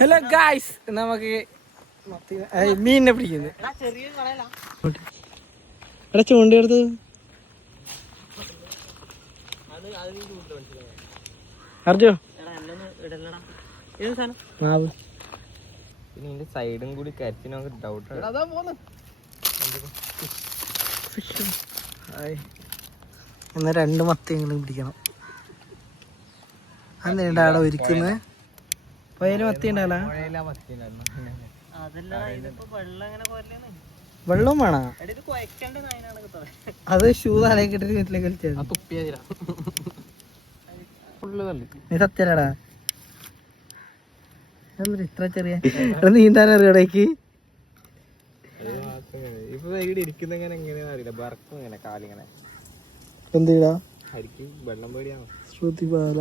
Hello guys, നമുക്ക് മീനിനെ പിടിക്കുന്നത്. എടാ ചൂണ്ടെടുത്ത് അർജോ മാവ് പിന്നെ സൈഡും കൂടി കരിച്ചിന് നമുക്ക് ഡൗട്ട്. എന്നാ 2 മത്തിയെങ്കിലും പിടിക്കണം. അതെന്താ അവിടെ ഒരുക്കുന്നത്? പുഴയില് മത്തി ഉണ്ടാവില്ല. വെള്ളം വേണോ? അത് ഷൂ തലയൊക്കെ ഇട്ടിട്ട് വീട്ടിലേക്ക് കളിച്ചത്. നീ സത്യടാ ഇത്ര ചെറിയ നീന്താൻ അറിയടേക്ക്. എന്തിടാ വെള്ളം പേടിയാണോ? ശ്രുതിപാല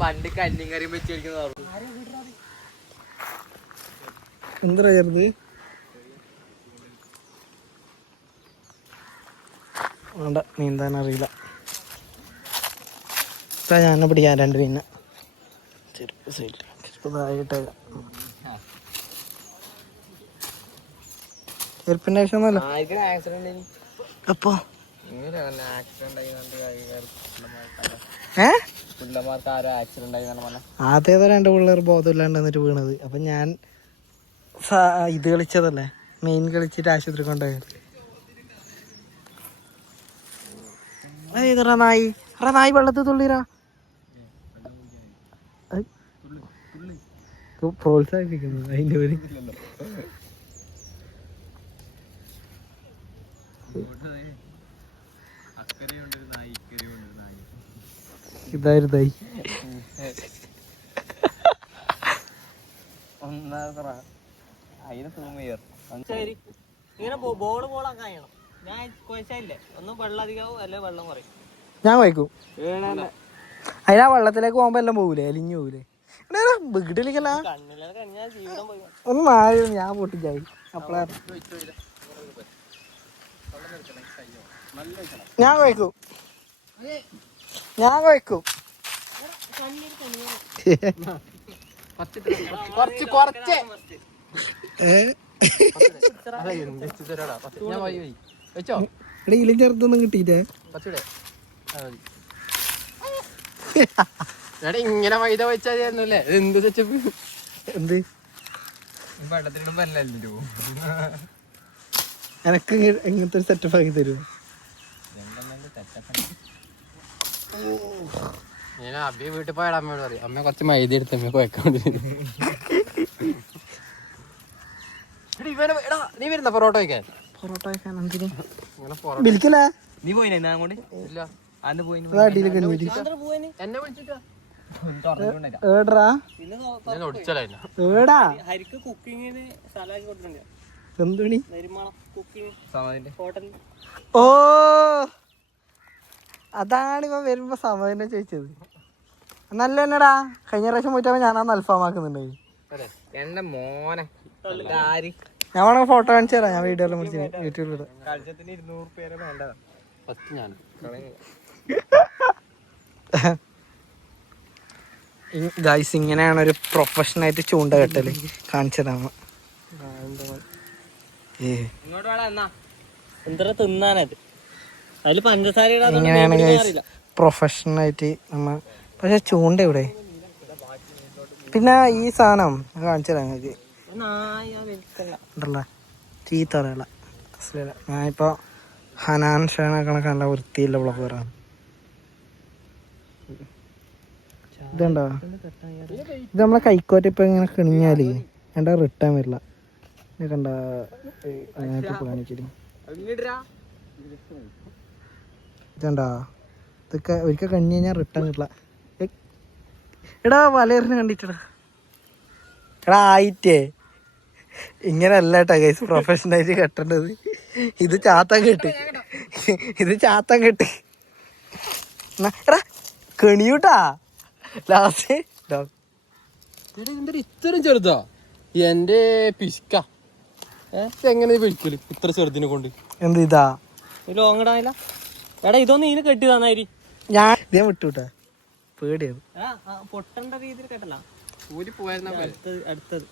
പണ്ട് കല്ലും കറിയും വെച്ച് എന്താ കരുത് വേണ്ട, നീന്താൻ അറിയില്ല. ഞാൻ പിടിക്കാൻ 2 മീനെ ചെറുപ്പ് സൈഡിൽ ചെറുപ്പതായിട്ട്. ചെറുപ്പിന്റെ ആവശ്യമൊന്നുമല്ല. അപ്പൊ ആദ്യമേതോ 2 പിള്ളേർ ബോധമില്ലാണ്ട് വന്നിട്ട് വീണത്. അപ്പൊ ഞാൻ ഇത് കളിച്ചതല്ലേ, മെയിൻ കളിച്ചിട്ട് ആശുപത്രി കൊണ്ടുപോയി. നായി വെള്ളത്തിൽ തുള്ളിരാ. പ്രോത്സാഹിപ്പിക്കുന്നത് അതിന്റെ പേര്. ഇതായിരുന്നായി ഞാൻ വയ്ക്കും. അതിനാ വെള്ളത്തിലേക്ക് പോകുമ്പോ എല്ലാം പോകൂലേ, അലിഞ്ഞു പോകൂലേ. വീട്ടിലേക്കല്ല ഒന്ന് മാറി ഞാൻ പൊട്ടിച്ചായി. അപ്പളാ ഞാൻ വയ്ക്കും. ഇലും ചെറുതൊന്നും കിട്ടിയിട്ടേ ഇങ്ങനെ വൈദ വെച്ചാലേ എന്ത് എന്ത് വെള്ളത്തിലിടുമ്പോ എനക്ക് ഇങ്ങനത്തെ ഒരു സെറ്റപ്പ് ആക്കി തരുമോ? ഞാൻ അബി വീട്ടിൽ പോയാൽ അമ്മയോട് പറയും, അമ്മ കുറച്ച് മൈദ എടുത്ത് അമ്മ കുഴക്കാൻ. നീ വരുന്ന പൊറോട്ട വയ്ക്കാൻ? നീ പോയില്ലേ അങ്ങോട്ട്? ഇല്ല, അന്ന് പോയി. എന്നെ വിളിച്ചിട്ടാ ഓ അതാണ് ഇവൻ വരുമ്പോ സമയം ചോദിച്ചത്. നല്ല തന്നെടാ. കഴിഞ്ഞ പ്രാവശ്യം പോയിട്ടാ ഞാനാ അൽഫാമാക്കുന്നുണ്ടായി. എന്റെ മോനെ ഞാൻ വേണമെങ്കിൽ ഫോട്ടോ കാണിച്ചു തരാം. ഞാൻ വീഡിയോയിലും വിളിച്ചു യൂട്യൂബിലിടാം. ഗൈസ്, ഇങ്ങനെയാണ് ഒരു പ്രൊഫഷണലായിട്ട് ചൂണ്ട കെട്ടല്. കാണിച്ചു തരാമ. ഇങ്ങനെയാണ് ഗൈസ് പ്രൊഫഷണലായിട്ട് നമ്മ. പക്ഷെ ചൂണ്ട ഇവിടെ. പിന്നെ ഈ സാധനം കാണിച്ചു തരാം നിങ്ങൾക്ക്. ഉണ്ടല്ലോ ചീത്ത പറയല. ഞാനിപ്പോ ഹനാൻ ഷാന കണക്കല്ല വൃത്തിയില്ല ബ്ലോഗറാണ്. ഇതുണ്ടോ? ഇത് നമ്മളെ കൈക്കോറ്റ ഇപ്പൊ ഇങ്ങനെ കിണിഞ്ഞാല് എന്റെ റിട്ടേൺ വരില്ല. കണ്ട ഇതുണ്ടോ? ഇതൊക്കെ ഒരിക്കൽ കഴിഞ്ഞ് കഴിഞ്ഞാൽ റിട്ടേൺ കിട്ടില്ല. എടാ വലയറിന് കണ്ടിട്ടടാ. എടാ ആയിട്ടേ ഇങ്ങനെയല്ല കേട്ടാ ഗൈസ് പ്രൊഫഷണലായിട്ട് കെട്ടേണ്ടത്. ഇത് ചാത്തം കെട്ട്. എടാ കെണിയൂട്ടാ ലാസ്റ്റ്. ഇത്രയും ചെറുതാ എന്റെ പിശുക്ക. എങ്ങനെ പിടിക്കല് ഇത്ര ചെറുതിനെ കൊണ്ട്? എന്ത് ഇതാ ലോങ് ഇടാനില്ല എടാ, ഇതൊന്നും ഇതിന് കെട്ടി തന്നായി. ഞാൻ ഇതേ വിട്ടുവിട്ടാ, പേടിയാണ്. പൊട്ടേണ്ട രീതിയിൽ കെട്ടല. അടുത്തത്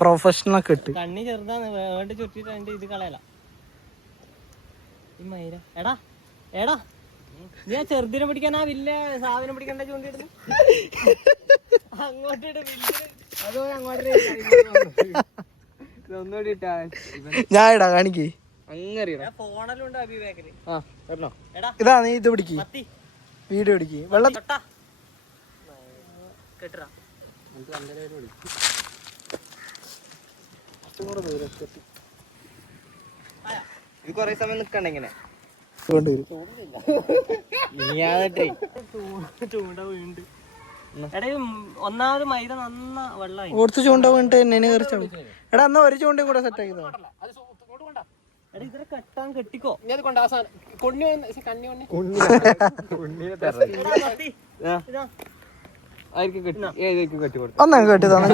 പ്രൊഫഷണൽ കെട്ട്. കണ്ണി ചെറുതാണ്, വേണ്ട ചുറ്റിട്ട് അതിന്റെ ഇത് കളയല. ഈ മൈര എടാ എടാ, നീ ആ ചെറുതിനെ പിടിക്കാൻ ആ വലിയ സാധനം പിടിക്കണ്ട ചൂണ്ടിടുന്നു. അങ്ങോട്ടിട്ട് അതോ അങ്ങോട്ട് ഞാൻ ഇടാ കാണിക്കേ. ഫോണിലുണ്ട് അഭിവേക്കല്. ഇതാ നീ ഇത് പിടിക്ക്, വീഡിയോ പിടിക്ക്. വെള്ളം കെട്ടറാ ഇത് കൊറേ സമയം നിക്കണ്ട ഇങ്ങനെ. ചൂണ്ട വീണ്ട് എടാ, ഒന്നാമത് മൈദ നന്ന വെള്ളമായി. ഓർത്ത് ചൂണ്ട വീണിട്ട് എന്നെ കറിച്ചാവും. എടാ എന്നാ ഒരു ചൂണ്ടയും കൂടെ സെറ്റ് ആക്കിയതോ. എടാ ഇതിനെ കെട്ടാൻ കെട്ടിക്കോ. ഒന്നാ കെട്ടി തന്നെ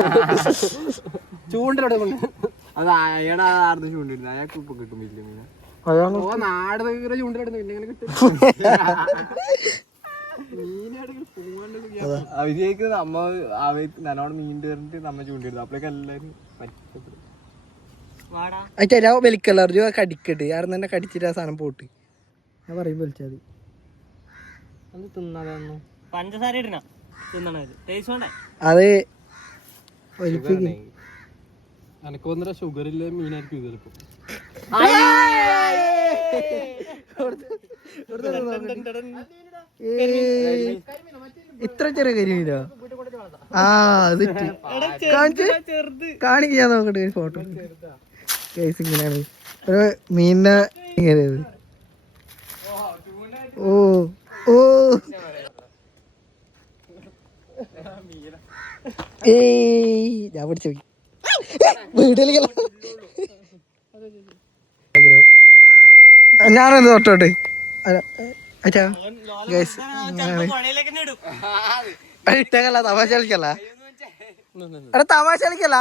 ചൂണ്ടിലോടെ അത് അയാളാർന്ന് ചൂണ്ടിരുന്നു. അയാൾക്ക് ഇപ്പൊ കിട്ടും വലിയ മീന. നാട് ചൂണ്ടിലിടുന്നു പിന്നെ ഇങ്ങനെ കിട്ടും. വിജയിക്ക് നമ്മ നല്ലോണം നീണ്ടു കയറിട്ട് നമ്മ ചൂണ്ടിരുന്നു. അപ്പോഴേക്ക് എല്ലാരും പറ്റപ്പെടും. വലിക്കല്ല കടിക്കട്ട്. ആരും തന്നെ കടിച്ചിട്ട് ആ സാധനം പോട്ട്. ഞാൻ പറയും വലിച്ചാൽ അത് തിന്നാതൊന്നും പഞ്ചസാര ഇടണ തിന്നണത് ടേസ്റ്റ്. അത് എനക്ക് ഒന്നര ഷുഗർ ഇല്ല മീനായിരിക്കും ഇത് ചിലപ്പോ. ഇത്ര ചെറിയ കരിമീനോ? ആ അത് കാണിക്കാൻ നോക്കട്ടെ ഫോട്ടോ. കേസ് ഇങ്ങനെയാണ് ഒരു മീനിന്റെ ഇങ്ങനെ. ഓ ഓ ഏയ് ഞാൻ പിടിച്ചു പോയി വീട്ടിലേക്ക്. ഞാനെന്ത് തൊട്ടോട്ട് ഇട്ടല്ല തമാശ കളിക്കല്ല. എടാ തമാശ കളിക്കല്ല,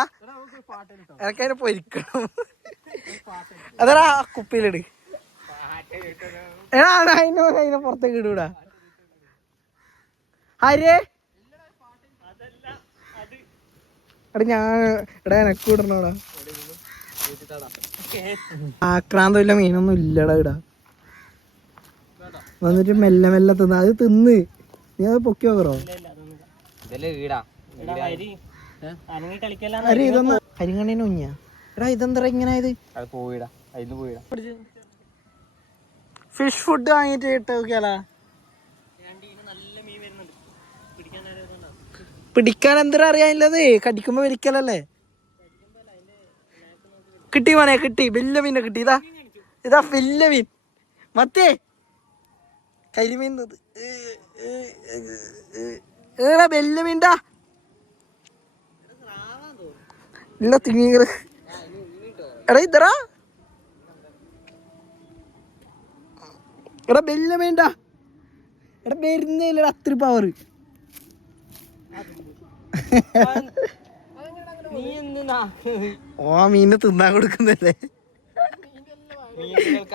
എനക്കതിനെ പൊരിക്കണം. അതെടാ കുപ്പിയിലിട്. എടാ അതിനെ പുറത്തേക്ക് ഇടൂടാ. ആര്യേ എടാ ഞാൻ എടാ എനക്ക് ഇടണോടാ. ആക്രാന്തമില്ല മീനൊന്നും ഇല്ലടാ ഇടാ. വന്നിട്ട് മെല്ലെ മെല്ലെ തിന്ന. അത് തിന്ന് നീ അത് പൊക്കി നോക്കറോ. അരി ഇതൊന്ന് അരിങ്ങണ്ണീന് ഉഞ്ഞ. എടാ ഇതെന്താ ഇങ്ങനെ ആയത്? ഫിഷ് ഫുഡ് വാങ്ങിട്ട് ഇട്ട് നോക്കിയാലാ. പിടിക്കാൻ എന്താ അറിയാനില്ലത്? കടിക്കുമ്പോ വലിക്കലല്ലേ. കിട്ടി മോനെ, കിട്ടി. വലിയ മീനെ കിട്ടി. ഇതാ ഇതാ വലിയ മീൻ. മത്തേ കരിമീൻ വലിയ മീൻടാ. ഇല്ല തിങ്ങീറ്. എടാ ഇതറാ എടാ വലിയ മീൻടാ. എടാ വരുന്നില്ല അത്ര പവർ. ഓ മീനെ തിന്നാൻ കൊടുക്കുന്നല്ലേ.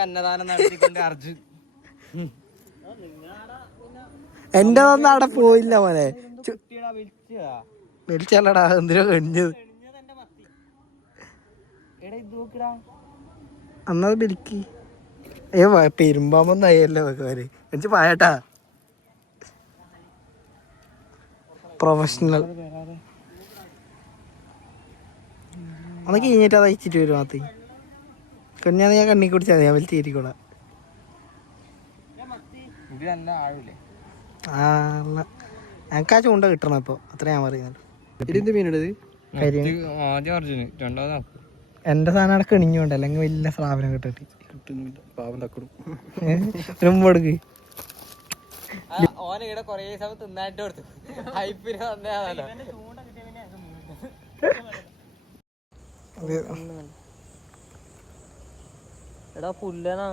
അന്നദാനം നടത്തിക്കൊണ്ട് അർജുൻ. എന്റെ ഒന്നും അവിടെ പോയില്ല മോനെ. വലിച്ചല്ലടാ എന്തിനാ കഴിഞ്ഞത്. അന്നത് ബലിക്ക് പെരുമ്പാമ്പൊന്നായല്ലോ എനിക്ക് പായട്ടാ. പ്രൊഫഷണൽ അന്ന് കഴിഞ്ഞിട്ട് അത് അയച്ചിട്ട് വരും. അത് കൊഞ്ഞാന്ന് ഞാൻ കണ്ണി കുടിച്ചാൽ ഞാൻ വലിച്ചേരിക്കോളാം. ഞങ്ങൾക്ക് ആ ചൂണ്ട കിട്ടണം ഇപ്പൊ, അത്ര ഞാൻ പറയുന്നുള്ളൂ. എന്റെ സാധനം അവിടെ കെണിഞ്ഞോണ്ട് അല്ലെങ്കിൽ വലിയ സാധനം കിട്ടിട്ട് കൊടുക്ക്. ഓനിവിടെ കൊറേ സമയം തിന്നായിട്ട് കൊടുത്തു. ഹൈപ്പിന് വന്നതാണല്ലോ. എടാ പുല്ലെന്നാ